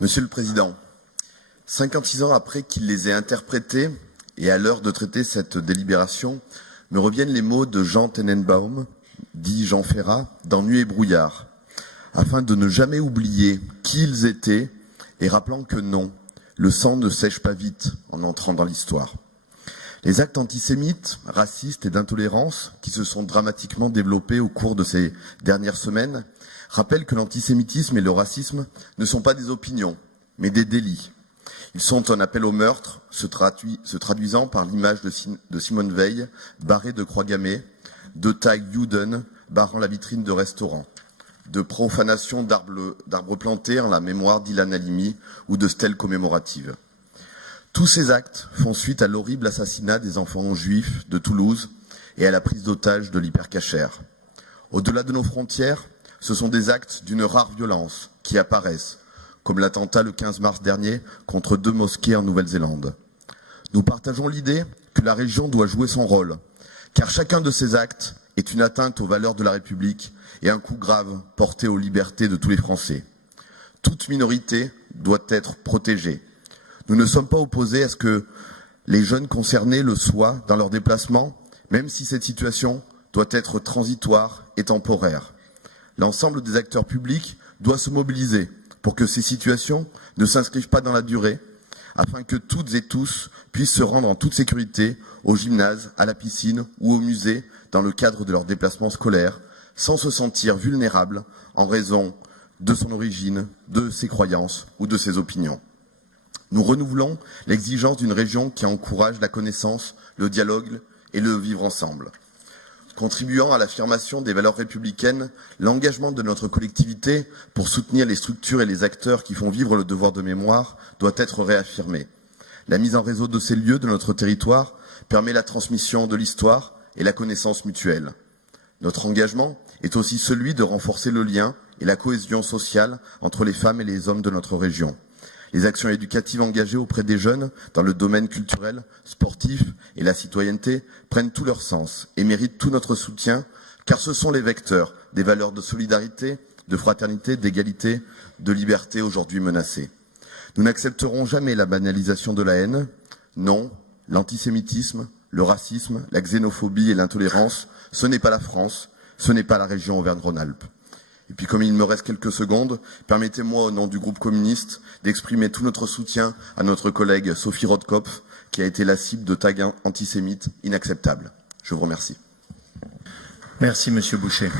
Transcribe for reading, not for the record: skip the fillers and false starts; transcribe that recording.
Monsieur le Président, 56 ans après qu'il les ait interprétés et à l'heure de traiter cette délibération, me reviennent les mots de Jean Tenenbaum, dit Jean Ferrat, dans Nuit et brouillard, afin de ne jamais oublier qui ils étaient et rappelant que non, le sang ne sèche pas vite en entrant dans l'histoire. Les actes antisémites, racistes et d'intolérance qui se sont dramatiquement développés au cours de ces dernières semaines rappellent que l'antisémitisme et le racisme ne sont pas des opinions, mais des délits. Ils sont un appel au meurtre, se traduisant par l'image de Simone Veil, barrée de croix gammées, de taille Juden, barrant la vitrine de restaurants, de profanation d'arbres plantés en la mémoire d'Ilan Halimi ou de stèles commémoratives. Tous ces actes font suite à l'horrible assassinat des enfants juifs de Toulouse et à la prise d'otages de l'Hypercacher. Au-delà de nos frontières, ce sont des actes d'une rare violence qui apparaissent, comme l'attentat le 15 mars dernier contre 2 mosquées en Nouvelle-Zélande. Nous partageons l'idée que la région doit jouer son rôle, car chacun de ces actes est une atteinte aux valeurs de la République et un coup grave porté aux libertés de tous les Français. Toute minorité doit être protégée. Nous ne sommes pas opposés à ce que les jeunes concernés le soient dans leurs déplacements, même si cette situation doit être transitoire et temporaire. L'ensemble des acteurs publics doit se mobiliser pour que ces situations ne s'inscrivent pas dans la durée, afin que toutes et tous puissent se rendre en toute sécurité au gymnase, à la piscine ou au musée dans le cadre de leurs déplacements scolaires, sans se sentir vulnérables en raison de son origine, de ses croyances ou de ses opinions. Nous renouvelons l'exigence d'une région qui encourage la connaissance, le dialogue et le vivre ensemble. Contribuant à l'affirmation des valeurs républicaines, l'engagement de notre collectivité pour soutenir les structures et les acteurs qui font vivre le devoir de mémoire doit être réaffirmé. La mise en réseau de ces lieux de notre territoire permet la transmission de l'histoire et la connaissance mutuelle. Notre engagement est aussi celui de renforcer le lien et la cohésion sociale entre les femmes et les hommes de notre région. Les actions éducatives engagées auprès des jeunes dans le domaine culturel, sportif et la citoyenneté prennent tout leur sens et méritent tout notre soutien, car ce sont les vecteurs des valeurs de solidarité, de fraternité, d'égalité, de liberté aujourd'hui menacées. Nous n'accepterons jamais la banalisation de la haine. Non, l'antisémitisme, le racisme, la xénophobie et l'intolérance, ce n'est pas la France, ce n'est pas la région Auvergne-Rhône-Alpes. Et puis comme il me reste quelques secondes, permettez-moi au nom du groupe communiste d'exprimer tout notre soutien à notre collègue Sophie Rotkopf, qui a été la cible de tags antisémites inacceptables. Je vous remercie. Merci Monsieur Boucher.